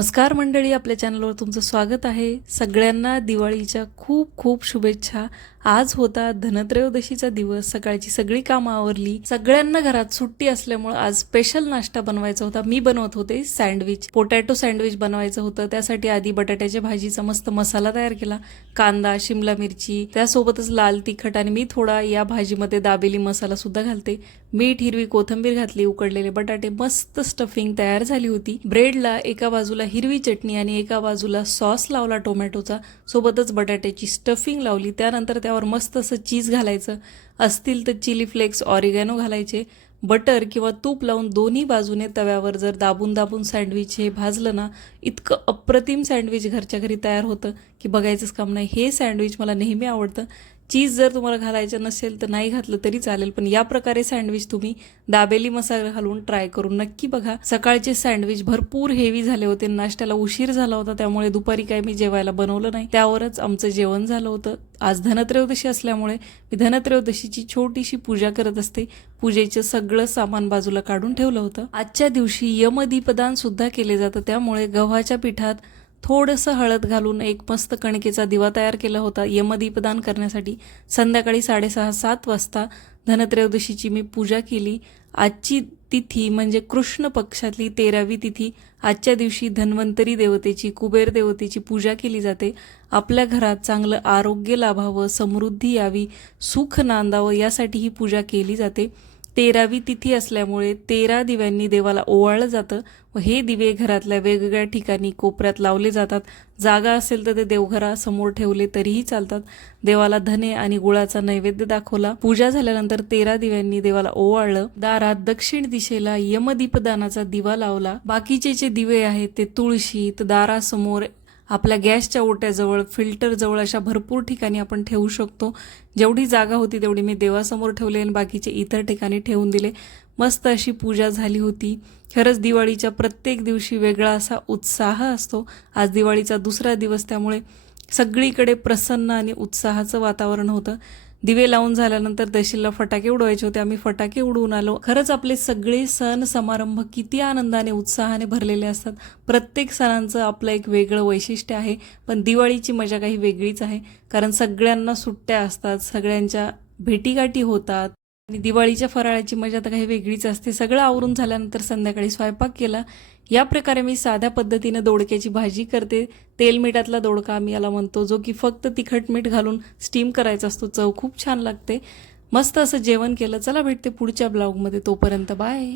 नमस्कार मंडळी आपल्या चॅनलवर तुमचं स्वागत आहे. सगळ्यांना दिवाळीच्या खूप खूप शुभेच्छा. आज होता धनत्रयोदशीचा दिवस. सकाळची सगळी कामं आवरली. सगळ्यांना घरात सुट्टी असल्यामुळे आज स्पेशल नाश्ता बनवायचा होता. मी बनवत होते सँडविच पोटॅटो सँडविच बनवायचं होतं. त्यासाठी आधी बटाट्याच्या भाजीचा मस्त मसाला तयार केला. कांदा शिमला मिरची त्यासोबतच लाल तिखट आणि मी थोडा या भाजीमध्ये दाबेली मसाला सुद्धा घालते. मीठ हिरवी कोथिंबीर घातली उकडलेले बटाटे मस्त स्टफिंग तयार झाली होती. ब्रेडला एका बाजूला हिरवी चटणी आणि एका बाजूला सॉस लावला टोमॅटोचा. सोबतच बटाट्याची स्टफिंग लावली. त्यानंतर त्यावर मस्त असं चीज घालायचं. असतील तर चिली फ्लेक्स ऑरिगॅनो घालायचे. बटर किंवा तूप लावून दोन्ही बाजूने तव्यावर जर दाबून दाबून सँडविच हे भाजलं ना इतकं अप्रतिम सँडविच घरच्या घरी तयार होतं की बघायचंच काम नाही. हे सँडविच मला नेहमी आवडतं. चीज जर तुम्हाला घालायचं नसेल तर नाही घातलं तरी चालेल पण या प्रकारे सँडविच तुम्ही दाबेली मसाला घालून ट्राय करून नक्की बघा. सकाळचे सँडविच भरपूर हेवी झाले होते. नाश्त्याला उशीर झाला होता त्यामुळे दुपारी काय मी जेवायला बनवलं नाही. त्यावरच आमचं जेवण झालं होतं. आज धनत्रयोदशी असल्यामुळे मी धनत्रयोदशीची छोटीशी पूजा करत असते. पूजेचं सगळं सामान बाजूला काढून ठेवलं होतं. आजच्या दिवशी यमदीपदान सुद्धा केले जातं. त्यामुळे गव्हाच्या पिठात थोडंसं हळद घालून एक मस्त कणकेचा दिवा तयार केला होता यमदीपदान करण्यासाठी. संध्याकाळी साडेसहा सात वाजता धनत्रयोदशीची मी पूजा केली. आजची तिथी म्हणजे कृष्ण पक्षातली तेरावी तिथी. आजच्या दिवशी धन्वंतरी देवतेची कुबेर देवतेची पूजा केली जाते. आपल्या घरात चांगलं आरोग्य लाभावं समृद्धी यावी सुख नांदावं यासाठी ही पूजा केली जाते. तेरावी तिथी असल्यामुळे तेरा दिव्यांनी देवाला ओवाळलं जातं व हे दिवे घरातल्या वेगवेगळ्या ठिकाणी कोपऱ्यात लावले जातात. जागा असेल तर ते देवघरासमोर ठेवले तरीही चालतात. देवाला धने आणि गुळाचा नैवेद्य दाखवला. पूजा झाल्यानंतर तेरा दिव्यांनी देवाला ओवाळलं. दारात दक्षिण दिशेला यमदीपदानाचा दिवा लावला. बाकीचे जे दिवे आहेत ते तुळशीत दारासमोर आपल्या गॅसच्या ओट्याजवळ फिल्टरजवळ अशा भरपूर ठिकाणी आपण ठेवू शकतो. जेवढी जागा होती तेवढी मी देवासमोर ठेवले आणि बाकीचे इतर ठिकाणी ठेवून दिले. मस्त अशी पूजा झाली होती. खरंच दिवाळीच्या प्रत्येक दिवशी वेगळा असा उत्साह असतो. आज दिवाळीचा दुसरा दिवस त्यामुळे सगळीकडे प्रसन्न आणि उत्साहाचं वातावरण होतं. दिवे लावून झाल्यानंतर दशीला फटाके उडवायचे होते. आम्ही फटाके उडवून आलो. खरंच आपले सगळे सण समारंभ किती आनंदाने उत्साहाने भरलेले असतात. प्रत्येक सणांचं आपलं एक वेगळं वैशिष्ट्य आहे. पण दिवाळीची मजा काही वेगळीच आहे. कारण सगळ्यांना सुट्ट्या असतात सगळ्यांच्या भेटीगाठी होतात. आणि दिवाळीच्या फराळाची मजा तर काही वेगळीच असते. सगळं आवरून झाल्यानंतर संध्याकाळी स्वयंपाक केला. या प्रकारे मी साध्या पद्धतीनं दोडक्याची भाजी करते. तेल मिठातला दोडका आम्ही याला म्हणतो जो की फक्त तिखट मीठ घालून स्टीम करायचा असतो. चव खूप छान लागते. मस्त असं जेवण केलं. चला भेटते पुढच्या ब्लॉगमध्ये तोपर्यंत बाय